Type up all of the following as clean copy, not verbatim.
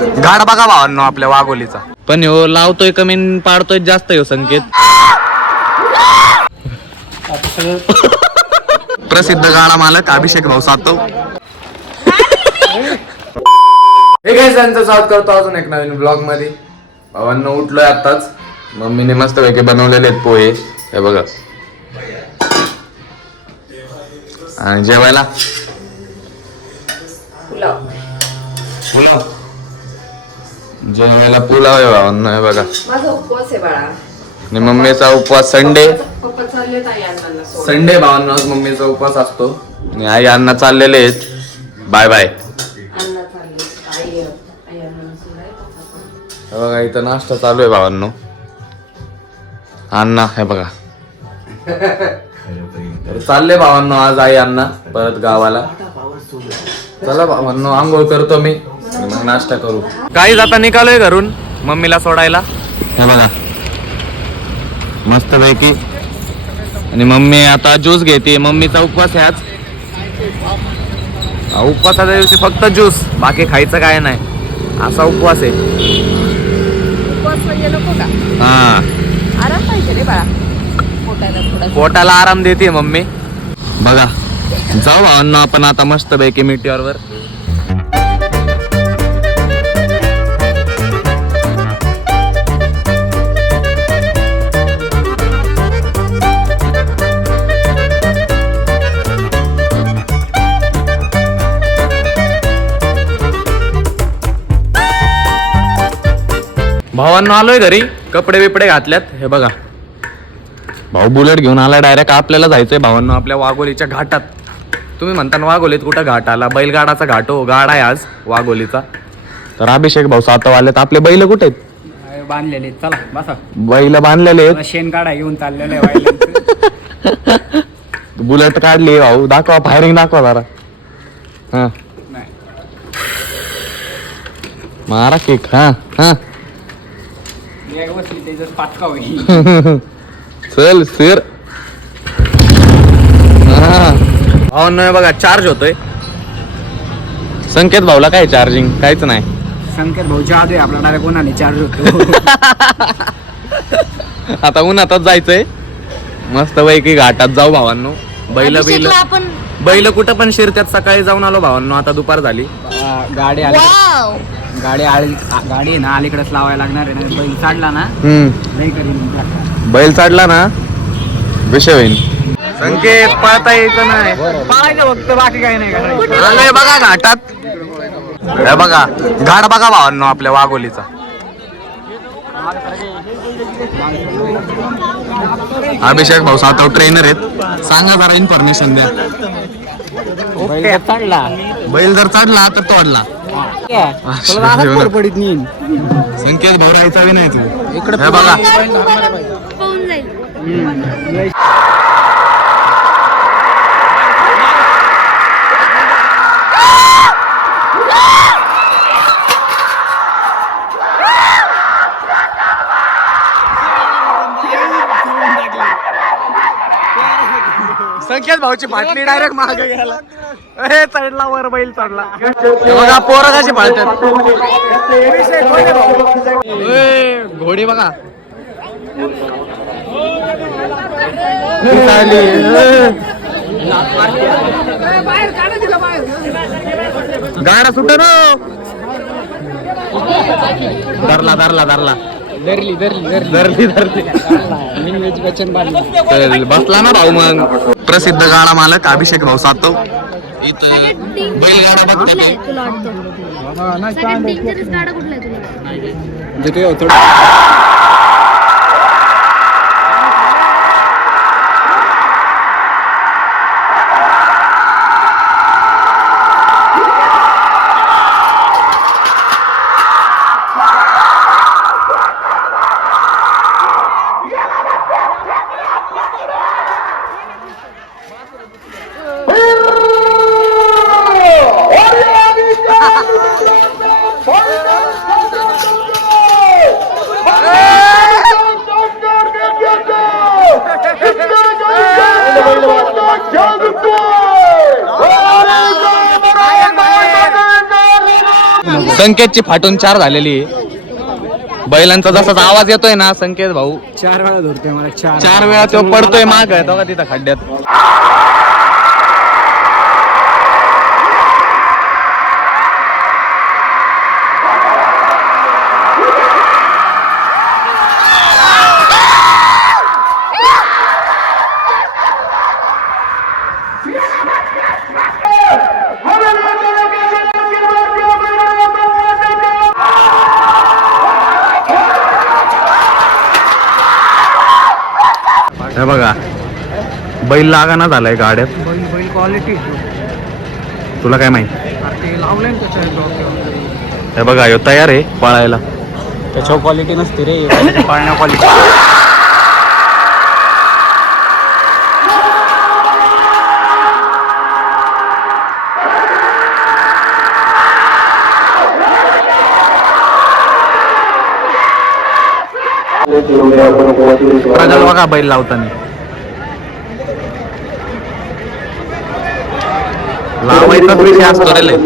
घाट बघा भावांनो आपल्या वाघोलीचा. पण ह्यो लावतोय कमी न पाडतोय जास्त ह्यो संकेत. प्रसिद्ध गाडा मालक अभिषेक भाऊ सातव. हे काय त्यांचं स्वागत करतो अजून एक नवीन ब्लॉग मध्ये. भावांनो उठलोय आताच. मम्मीने मस्त पैकी बनवलेले आहेत पोहे, हे बघा. आणि जेवायला पुलाव. जेवायला पुलाव आहे भावांनो, हे बघा. माझा उपवास आहे बाळा. आणि मम्मीचा उपवास संडे. पप्पा चालले ताई अण्णांना सोड. संडे भावांनो आज मम्मीचा उपवास असतो. आणि आई अण्णा चाललेले आहेत. Bye bye. अण्णा चालले आई अण्णांना सोडाय. हे बघा इथं नाश्ता चालू आहे भावांनो. अण्णा हे बघा. तर चालले भावांनो आज आई अण्णा परत गावाला. चला भावांनो आंघोळ करतो मी, मग नाश्ता करू. काही जाता निघालोय घरून मम्मीला सोडायला. हे बघा मस्त पैकी. आणि मम्मी आता ज्यूस घेते. मम्मीचा उपवास आहे आज. उपवासाच्या दिवशी फक्त ज्यूस, बाकी खायचं काय नाही, असा उपवास आहे. उपवास म्हणजे नको का? हा आराम पाहिजे रे बाळा. पोटाला आराम देते मम्मी. बघा जाऊ भावांनो आपण आता मस्त पैकी मिटिओरवर. भावांनो आलोय घरी, कपडे बिपडे घातल्यात. हे बघा भाऊ बुलेट घेऊन आला डायरेक्ट. आपल्याला जायचंय भावांनो आपल्या वाघोलीच्या घाटात. तुम्ही म्हणता वाघोलीत कुठं घाट आला? बैलगाडाचा घाट हो, गाडा आहे आज वाघोलीचा. तर अभिषेक भाऊ सातव आलेत. आपले बैल कुठे आहेत? बांधलेले. चला बसा. बैल बांधलेले आहेत. शेण काढा घेऊन चाललेले. बुलेट काढली भाऊ. दाखवा फायरिंग दाखवा जरा. हा मारा केक. हा हा बसली त्याच्यात पाचका होईल. चल सर. भावांनो बघा चार्ज होतोय. संकेत भाऊला काय चार्जिंग काहीच नाही. संकेत भाऊच्या आधी आपला डायरेक्ट उन्हाने चार्ज होतो. आता उन्हातच जायचंय मस्त पैकी घाटात जाऊ भावांनो. बैल कुठं पण शिरत्यात. सकाळी जाऊन आलो भावांनो, आता दुपार झाली. गाडी गाडी आहे ना अलीकडेच लावायला लागणार आहे ना. बैल काढला ना नाही करीन. बैल चढला ना विषय होईल. संकेत पळता यायचं नाही. पाळायचं फक्त, बाकी काही नाही करायचं. आलोय बघा घाटात. हे बघा घाट बघा भावांनो आपल्या वाघोलीचा. अभिषेक भाऊ सातव ट्रेनर आहेत. सांगा जरा इन्फॉर्मेशन द्या. बैल चढला. बैल जर चढला तर तोडला. पडीत नाही. संकेत भाऊ राहायचा बी नाही तू इकडे. हे बघा संकेत भाऊची फाटली डायरेक्ट मागे गेला. हे चढला वर बैल चढला. बघा पोरं कशी फाळतात. घोडी बघा गाडा सुट ना. धरला धरला धरला. धरली धरली धरली. बसला ना भाऊ. मग प्रसिद्ध गाडा मालक अभिषेक भाऊ सातव इथं बैलगाडा बघतात. संकेतची फाटून 4 झालेली आहे. बैलांचा जसा आवाज येतोय ना संकेत भाऊ 4 वेळा धरतोय मला 4 वेळा तो पडतोय माग आहे तो का तिथं खड्ड्यात. हे बघा बैल लागाना झालाय गाड्यात. बैल क्वालिटी तुला काय माहित. ते लावलंय त्याच्या हे बघा ह्यो तयार आहे पळायला. त्याच्यावर क्वालिटी नसते रे पाळण्या क्वालिटी. प्रगल बघा बैल लावताना लावायचाच विषय असतो रे.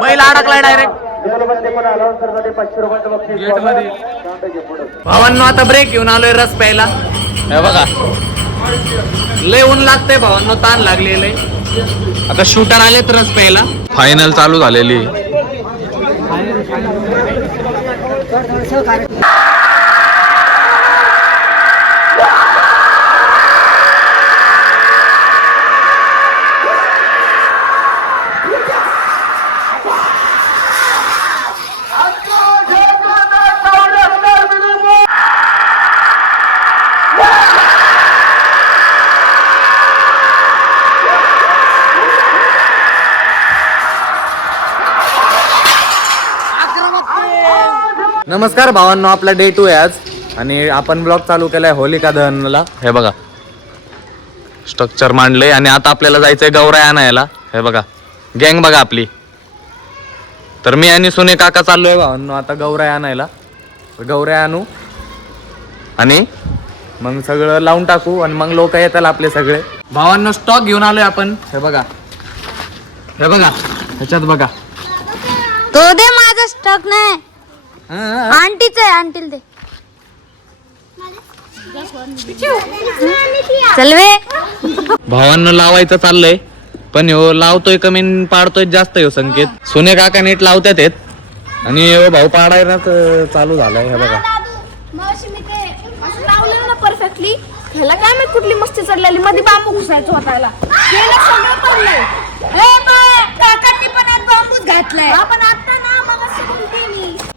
बैल अडकलाय डायरेक्ट भावांनो. आता ब्रेक घेऊन आलोय रस प्यायला. हे बघा लय ऊन लागतंय भावांनो, ताण लागलेलं. आता शूटर आलेत रस प्यायला. फायनल चालू झालेली. नमस्कार भावांनो, आपला डे 2 आहे आज आणि आपण ब्लॉग चालू केलाय होलिका दहनला. हे बघा स्ट्रक्चर मांडलंय आणि आता आपल्याला जायचंय गौराई आणायला. हे बघा गँग बघा आपली. तर मी आणि सोने काका चाललोय भावांनो आता गौराई आणायला. गौराई आणू आणि मग सगळं लावून टाकू आणि मग लोक येतात आपले सगळे. भावांनो स्टॉक घेऊन आलोय आपण. हे बघा हे बघा ह्याच्यात बघा. तो दे माझा स्टॉक नाही. आंटीच आहे, आंटील दे. चल वे. भावांना लावायचं चाललंय पण ह्यो लावतोय कमी आणि पाडतोय जास्त. ह्यो संकेत. सोने काका नीट लावतात आहेत आणि ह्यो भाऊ पाडायला चालू झालाय. हे बघा परफेक्टली ह्याला काय मी कुठली मस्ती चढलेली मध्ये बांबू घुसायचं होता. सगळं पडलंय. काकांनी पण एक बांबूच घातलाय. आपण आता ना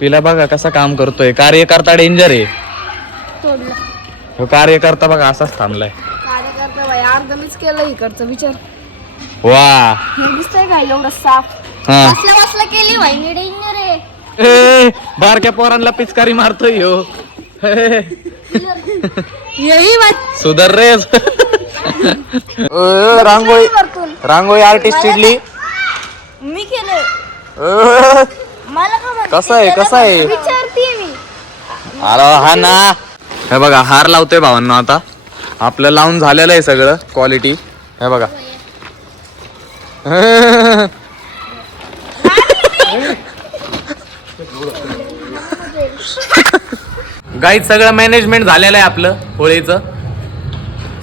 पिला बघा कसा काम करतोय. कार्यकर्ता डेंजर आहे. कार्यकर्ता बघा असाच थांबलाय. कार्यकर्ता बाई अर्ध मीच केलं इकडचं विचार. वा हे दिसतंय का एवढं साफ. हा बसल्या बसल्या केली वाहिनी डेंजर आहे. बारक्या पोरांना पिचकारी मारतोय ह्यो. यही बात सुधर रे. रांगोळी रांगोळी आर्टिस्ट चिडली. मी केलं. मला का कसं आहे कसं आहे विचारते मी. अरे हा ना. हे बघा हार लावतोय भावांना. आता आपलं लावून झालेलं आहे सगळं क्वालिटी. हे बघा गाईत सगळं मॅनेजमेंट झालेलं आहे आपलं होळीचं.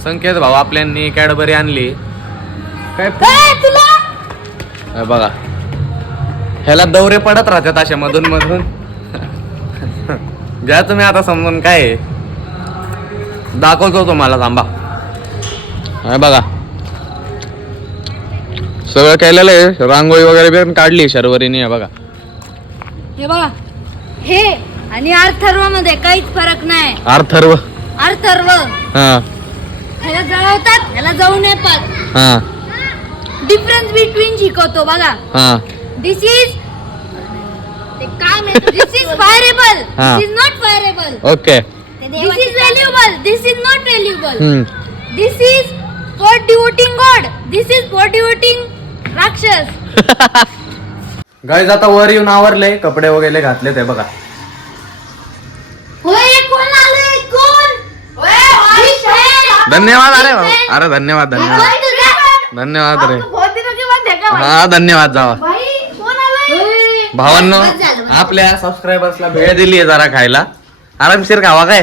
संकेत भाऊ आपल्यांनी कॅडबरी आणली. काय तुला हे बघा ह्याला दौरे पडत राहतात अशा मधून मधून. घ्या तुम्ही आता समजून. काय आहे दाखवतो तुम्हाला थांबा. हे बघा सगळं केलेलं आहे. रांगोळी वगैरे पण काढली शर्वरीने. हे बघा हे बघा हे आणि अर्थर्व मध्ये काहीच फरक नाही. अर्थर्व अर्थर्व हा ह्याला जळवतात ह्याला जळू नाही पाहत. हा डिफरन्स बिटवीन शिकवतो बघा. हा this is this is fireable. हा. This is not fireable. Okay. This is valuable. This is not valuable. This is for devoting god. This is for devoting rakshas. Guys आता वर येऊन आवरले कपडे वगैरे घातले. ते बघा होय कोण आलंय कोण. धन्यवाद. अरे भाऊ अरे धन्यवाद धन्यवाद धन्यवाद रे. हा धन्यवाद. जावा भाई कोण भावांनो बस झालं, बस. आपल्या सबस्क्रायबर्सला भेळ दिली जरा खायला. आरामशीर खावा काय.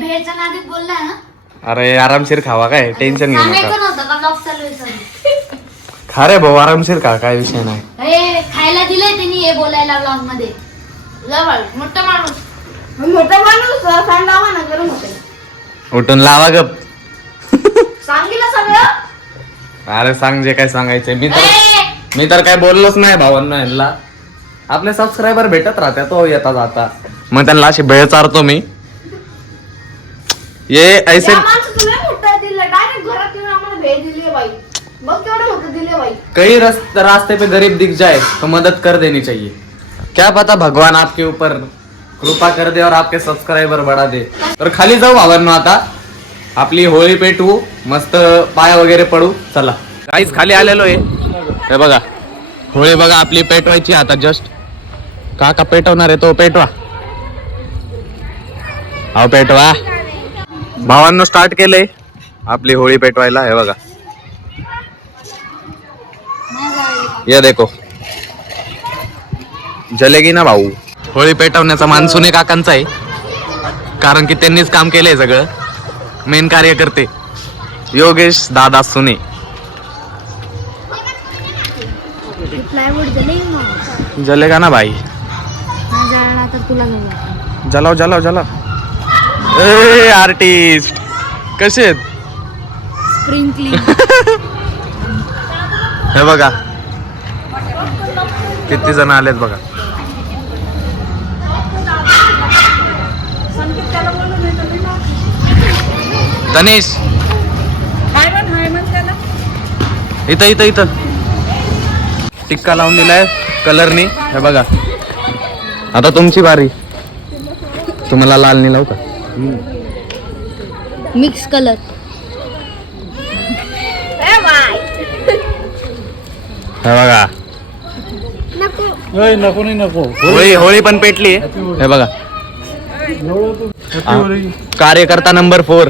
भेटच्या नादीत बोलला ना अरे आरामशीर खावा काय, टेन्शन घेऊ सांगायचं नका. नव्हतं का ब्लॉग चालू आहे सर. खा रे भाऊ आरामशीर खा, काय विषय नाही. खायला दिलंय त्यांनी हे बोलायला ब्लॉग मध्ये. जवळ मोठा माणूस फॅन लावा ना, गरम होते. उठून लावा गप. सांगितलं सगळं. अरे सांग जे काय सांगायचंय. मी तर काय बोललोच नाही भावांना यांना. आपले सबस्क्रायबर भेटत राहतात तो येता जाता, मग त्यांना अशी भेळ चारतो मी. ये ऐसे डायरेक्ट घरात येऊन आम्हाला भेट दिली आहे बाई. बघ केवढं मोठं दिले बाई. कई रास्ते पे गरीब दिख जाए तो मदद कर देनी चाहिए. क्या पता भगवान आपके ऊपर कृपा कर दे और आपके सब्सक्राइबर बढ़ा दे. तर खाली जाऊ भावांनो, आता आपली होळी पेटवू, मस्त पाय वगैरे पडू. चला काहीच खाली आलेलो आहे. हे बघा होळी बघा आपली पेटवायची आता. जस्ट काका पेटवणार आहे, तो पेटवा. हा पेटवा. भावांनो स्टार्ट केलंय आपली होळी पेटवायला. हे बघा ये देखो जलेगी ना भाऊ. होळी पेटवण्याचा मान सुने काकांचा आहे, कारण की त्यांनीच काम केलंय सगळं. मेन कार्य करते योगेश दादा सुने. जलेगा ना भाई. जलाव जलाव जलाव. ए आर्टिस्ट कसे आहेत. हे बघा किती जण आलेत बघा. तनेश इथं इथं इथं टिक्का लावून दिलाय कलरनी. हे बघा आता तुमची बारी. तुम्हाला लाल नाही लावू का. Mix colour. हे बघा नको नाही नको. होळी पण पेटली. हे बघा कार्यकर्ता नंबर 4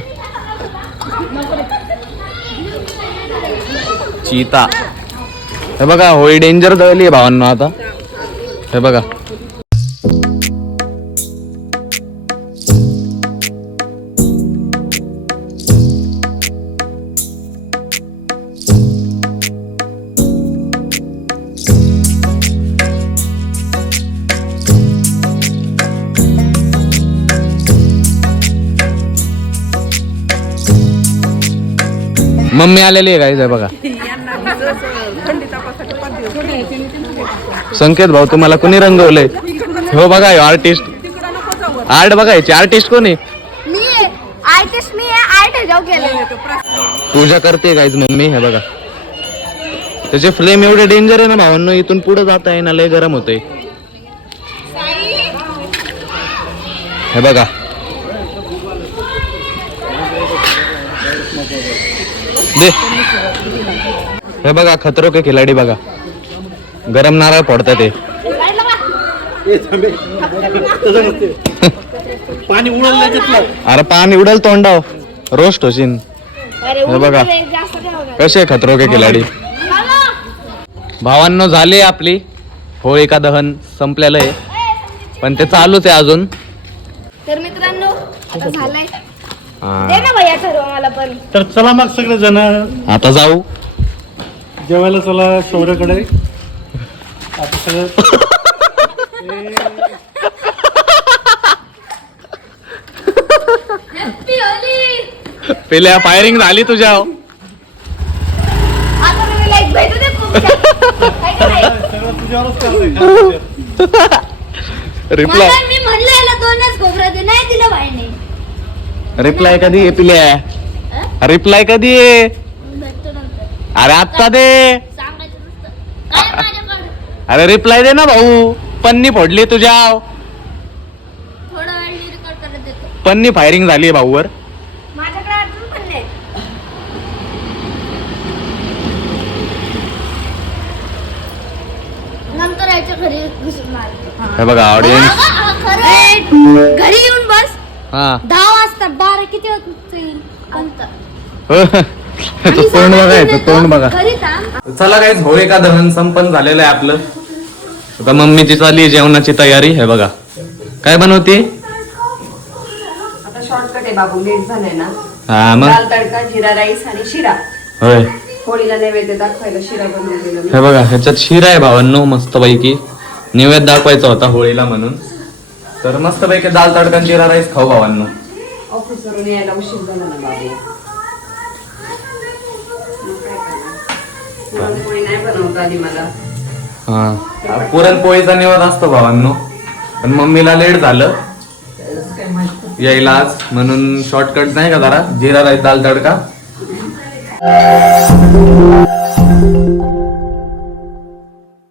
चीता. हे बघा होळी डेंजर जळली आहे भावांनो आता. हे बघा मम्मी आलेली आहे काय. बघा संकेत भाऊ तुम्हाला कोणी रंगवलंय. हो बघा आर्टिस्ट. आर्ट बघायची. आर्टिस्ट कोणी. मी आर्टिस्ट मी आर्ट ह्याच्यावर केलं. पूजा करते गाईज मम्मी. हे बघा त्याचे फ्लेम एवढे डेंजर आहे ना भावांनो. इथून पुढे जाता आहे ना लय गरम होतंय. हे बघा दे. हे बघा खतरो के खिलाडी बघा गरम नारळ फोडतात ते. पाणी उडल. अरे पाणी उडल तोंडाव रोस्ट होशील. हे बघा कसे खतरो के खिलाडी. भावांनो झाले आपली होळिका दहन संपलेलं आहे, पण ते चालूच आहे अजून. तर मित्रांनो आता झालंय. हा. दे ना भैया ठरवा मला पण. तर चला मग सगळे जण आता जाऊ जेवायला. चला शौर्याकडे. आता सगळं पेल्या फायरिंग झाली तुझ्या. आता मी लाईक भेटू दे खूप. काय करायचं? सगळं तुझ्यावरच करतोय. रिप्लाय मी म्हणलं याला 2च खोबरं दे, नाही दिलं भाईने. रिप्लाय कधी आहे पिल्या. रिप्लाय कधी आहे. भेटतो नंतर. अरे आत्ता दे. सांगायचं नसतं. काय माझ्याकडे? अरे रिप्लाय दे ना भाऊ. पन्नी फोडली तुझ्या. थोडा वेळ रेकॉर्ड करत देतो. पन्नी फायरिंग झाली भाऊवर. माझ्याकडे अजून पण नाही. नंतर याच्या घरी घुसून मारतो. हे बघा ऑडियन्स. खरं घरी येऊन बस. हा 10 वाजता 12 किती होतील अंतर. तोंड बघायचं. तोंड बघा. घरी थांब. चला गाईज होळिका दहन संपन्न झालेलं आहे आपलं. आता मम्मीची चालली आहे जेवणाची तयारी. हे बघा काय बनवते. आता शॉर्टकट आहे बाबू, लेट झालंय ना. हा मग दाल तडका, जिरा राईस आणि शिरा. होय. होळीला नैवेद्य दाखवायला शिरा बनवलेला मी. हे बघा ह्याच्यात शिरा आहे भावांनो मस्त पैकी. नैवेद्य दाखवायचा होता होळीला म्हणून. तर मस्त पैकी दाल तडका आणि जिरा राईस खाऊ भावांनो. ऑफिसवरून यायला उशीर झाला ना बाबू. मग काय करणार? पुरणपोळी नाही बनवता आली मला. हा पुरणपोळीचा निवाद असतो भावांनो, पण मम्मीला लेट झालं यायला आज म्हणून शॉर्टकट नाही का जरा जिरा राईस दाल तडका.